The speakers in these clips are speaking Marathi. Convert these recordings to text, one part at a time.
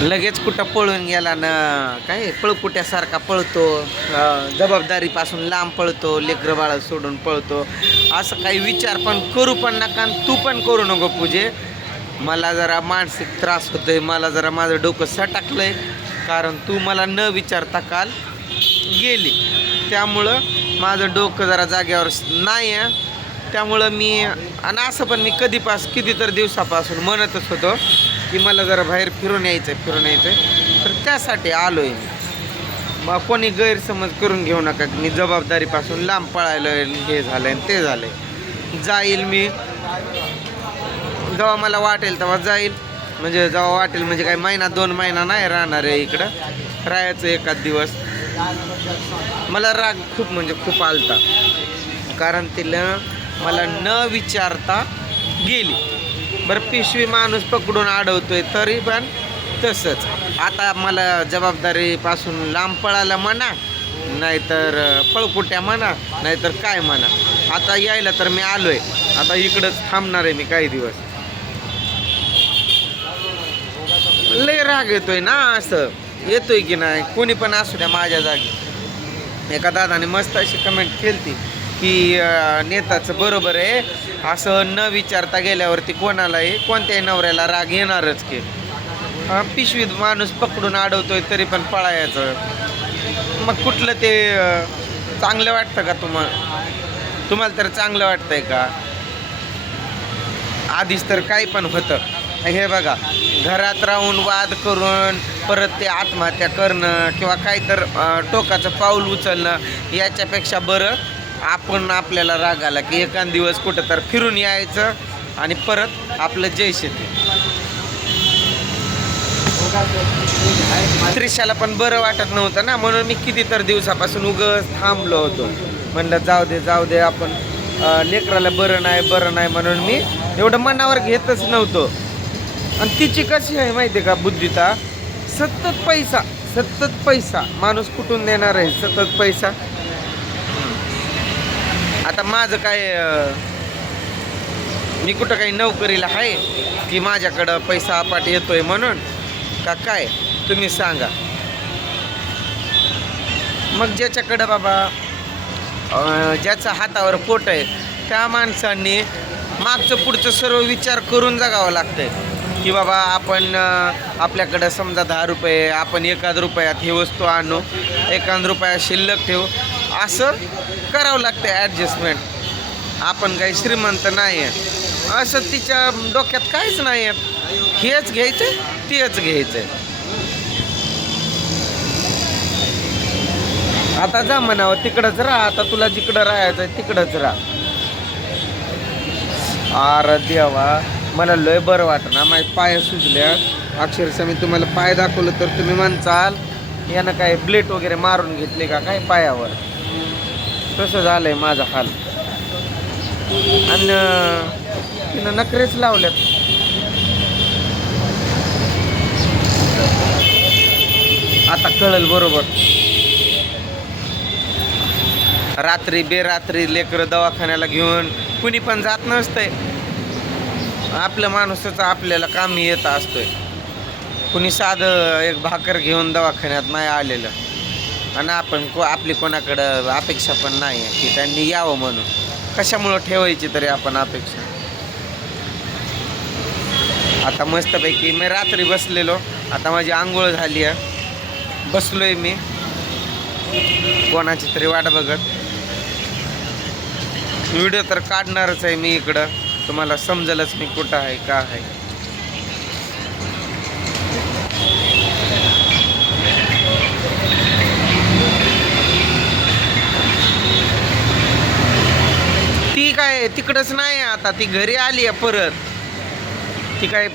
लगेच कुठं पळून गेला ना, काय पळकुट्यासारखा पळतो, जबाबदारीपासून लांब पळतो, लेकरं बाळा सोडून पळतो. असं काही विचार पण करू पण नका आणि तू पण करू नको पूजे. मला जरा मानसिक त्रास होतोय, मला जरा माझं डोकं सटकलंय, कारण तू मला न विचारता काल गेली. त्यामुळं माझं डोकं जरा जाग्यावर नाही आहे. त्यामुळं मी आणि असं पण मी कितीतर दिवसापासून म्हणतच होतो की मला जरा बाहेर फिरून यायचं आहे, तर त्यासाठी आलो आहे मी. मग कोणी गैरसमज करून घेऊ नका की मी जबाबदारीपासून लांब पळायला हे झालं आणि ते झालं आहे. जाईल मी जेव्हा मला वाटेल तेव्हा जाईल, म्हणजे जेव्हा वाटेल म्हणजे काही महिना 2 महिना नाही राहणार आहे इकडं, राहायचं एखाद दिवस. मला राग खूप म्हणजे खूप आलता, कारण तिला मला न विचारता गेली. बरं पिशवी माणूस पकडून अडवतोय तरी पण तसंच. आता मला जबाबदारीपासून लांब पळायला म्हणा, नाहीतर पळकुट्या म्हणा, नाहीतर काय म्हणा. आता यायला तर मी आलो आहे, आता इकडंच थांबणार आहे मी काही दिवस. लय राग येतोय ना, असं येतोय की नाही. कोणी पण असू द्या माझ्या जागी. एका दादाने मस्त अशी कमेंट केली की नेताचं बरोबर आहे, असं न विचारता गेल्यावरती कोणालाही कोणत्याही नवऱ्याला राग येणारच की. पिशवीत माणूस पकडून अडवतोय तरी पण पळायचं. मग कुठलं ते चांगलं वाटतं का तुम्हाला तर चांगलं वाटतंय का? आधीच तर काही पण होतं. हे बघा, घरात राहून वाद करून परत ते आत्महत्या करणं किंवा काहीतर टोकाचं पाऊल उचलणं, याच्यापेक्षा बरं आपण आपल्याला राग आला की एखाद दिवस कुठं तर फिरून यायचं आणि परत आपलं जय शेती. त्रिशाला पण बरं वाटत नव्हतं ना, म्हणून मी कितीतर दिवसापासून उगाच थांबलो होतो. म्हणलं जाऊ दे आपण लेकराला बरं नाही म्हणून मी एवढं मनावर घेतच नव्हतो. आणि तिची कशी आहे माहिती आहे का बुद्धिता, सतत पैसा माणूस कुठून देणार आहे, सतत पैसा. आता माझं काय, मी कुठं काही नोकरीला आहे की माझ्याकडं पैसा अपाट येतोय म्हणून का काय, तुम्ही सांगा. मग ज्याच्याकडं बाबा ज्याचा हातावर पोट आहे त्या माणसांनी मागचं पुढचं सर्व विचार करून जगावं लागतंय. की बाबा आपण आपल्याकडं समजा 10 रुपये, आपण 1 रुपयात ही वस्तू आणू, 1 रुपया शिल्लक ठेवू, असं करावं लागतं ॲडजस्टमेंट. आपण काही श्रीमंत नाही आहे असं तिच्या डोक्यात काहीच नाही आहे. हेच घ्यायचं तेच घ्यायचं. आता जा म्हणावं तिकडंच राहा, आता तुला जिकडं राहायचं आहे तिकडंच राहा. अरे देवा, मला लय बरं वाटतं ना, माझे पाय सुजल्या अक्षरशः. मी तुम्हाला पाय दाखवलं तर तुम्ही म्हणचाल यानं काय ब्लेट वगैरे मारून घेतले का काय पायावर. तसं झालंय माझा हाल. आणि तिनं नखरेच लावल्यात. आता कळल बरोबर. रात्री बेरात्री लेकरं दवाखान्याला घेऊन कुणी पण जात नसतंय. आपलं माणूसच आपल्याला कामी येत असतोय. कुणी साधं एक भाकर घेऊन दवाखान्यात नाही आलेलं. आणि आपण आपली कोणाकडं अपेक्षा पण नाही आहे की त्यांनी यावं म्हणून. कशामुळं ठेवायची तरी आपण अपेक्षा. आता मस्तपैकी मी रात्री बसलेलो, आता माझी आंघोळ झाली आहे, बसलोय मी कोणाची तरी वाट बघत. व्हिडिओ तर काढणारच आहे मी इकडं, तुम्हाला समजेलच मी कुठं आहे का आहे. ती काय तिकडंच नाही, आता ती घरी आली आहे परत. ती काय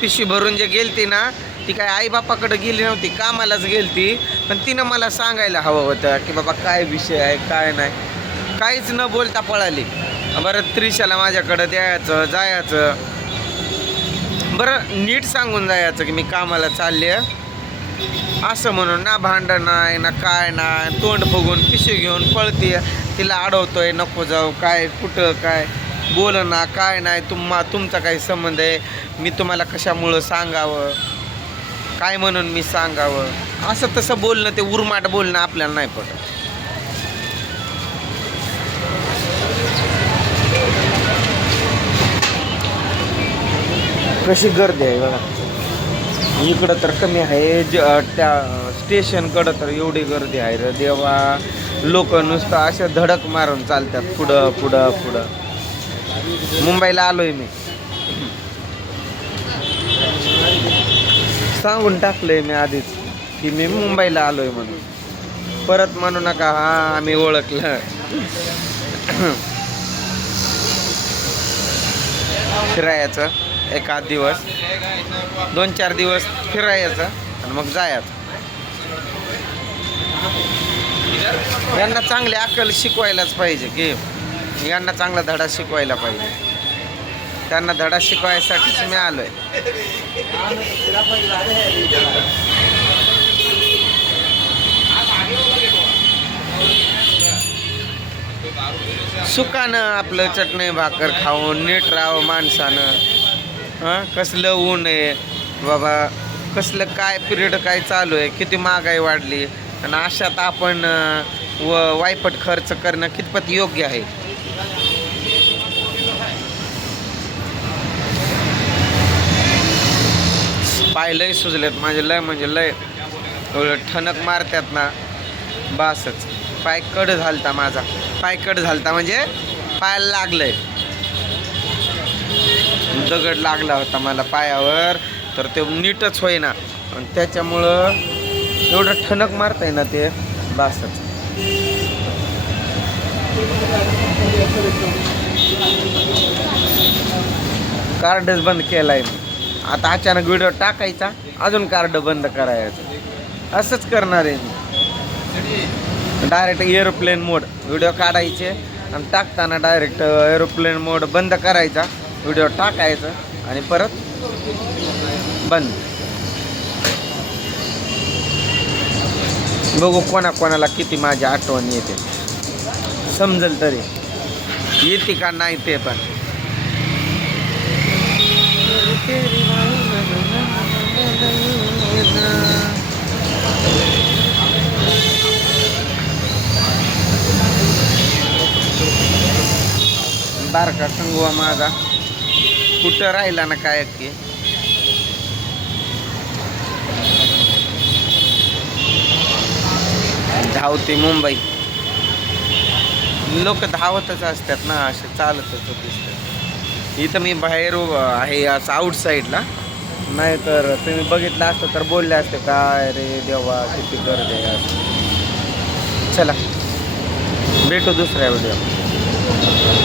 पिशवी भरून जे गेलती ना, ती काय आईबापाकडे गेली नव्हती, कामालाच गेलती. पण तिनं मला सांगायला हवं होतं की बाबा काय विषय आहे काय नाही. काहीच न बोलता पळाली. बरं त्रिशाला माझ्याकडं द्यायचं जायचं, बरं नीट सांगून जायचं की मी कामाला चालले असं म्हणून. ना भांडण नाही ना काय नाही, तोंड फुगून पिशवी घेऊन पळते. तिला अडवतोय नको जाऊ, काय कुठं काय बोल ना काय नाही, तुमचा काही संबंध आहे, मी तुम्हाला कशामुळं सांगावं. काय म्हणून मी सांगावं असं तसं बोलणं, ते उर्माट बोलणं आपल्याला नाही पडत. कशी गर्दी आहे बघा. इकडं तर कमी आहे, त्या स्टेशनकडं तर एवढी गर्दी आहे रे देवा. लोक नुसतं अशा धडक मारून चालतात पुढं पुढं पुढं. मुंबईला आलोय मी, सांगून टाकलंय मी आधीच की मी मुंबईला आलोय म्हणून. परत म्हणू नका हा आम्ही ओळखलं. फिरायचं एखाद दिवस, 2-4 दिवस फिरायचं आणि मग जायचं. यांना चांगली अक्कल शिकवायलाच पाहिजे की यांना चांगला धडा शिकवायला पाहिजे. त्यांना धडा शिकवायसाठीच मी आलोय. सुखानं आपलं चटणी भाकर खाऊन नीट राहावं माणसानं. हां, कसलं ऊन आहे बाबा, कसलं काय पिरियड काय चालू आहे, किती महागाई वाढली आणि अशात आपण वायपट खर्च करणं कितपत योग्य आहे. पाय लय सुजलेत माझे, लय म्हणजे लय ठणक मारतात ना बासच. पाय कड झालता माझा, पाय कड झालता म्हणजे पायाला लागलंय, दगड लागला होता मला पायावर, तर ते नीटच होईना आणि त्याच्यामुळं एवढं ठणक मारतंय ना ते बासच. कार्डच बंद केलाय मी आता. अचानक व्हिडिओ टाकायचा, अजून कार्ड बंद करायचं, असंच करणार आहे मी. डायरेक्ट एरोप्लेन मोड व्हिडिओ काढायचे आणि टाकताना डायरेक्ट एरोप्लेन मोड बंद करायचा, व्हिडिओ टाकायचं आणि परत बंद. बघू कोणाला किती माझी आठवण येते, समजेल तरी येते का नाही ते पण. बारका संगवा माझा कुठं राहिला ना काय की. धावते मुंबई, लोक धावतच असतात ना, असे चालतच दिसतात. इथं मी बाहेर आहे असं आउटसाईडला, नाही तर तुम्ही बघितलं असतं तर बोलले असते काय रे देवा किती गर्दी आहे. चला भेटू दुसऱ्या व्हिडिओ.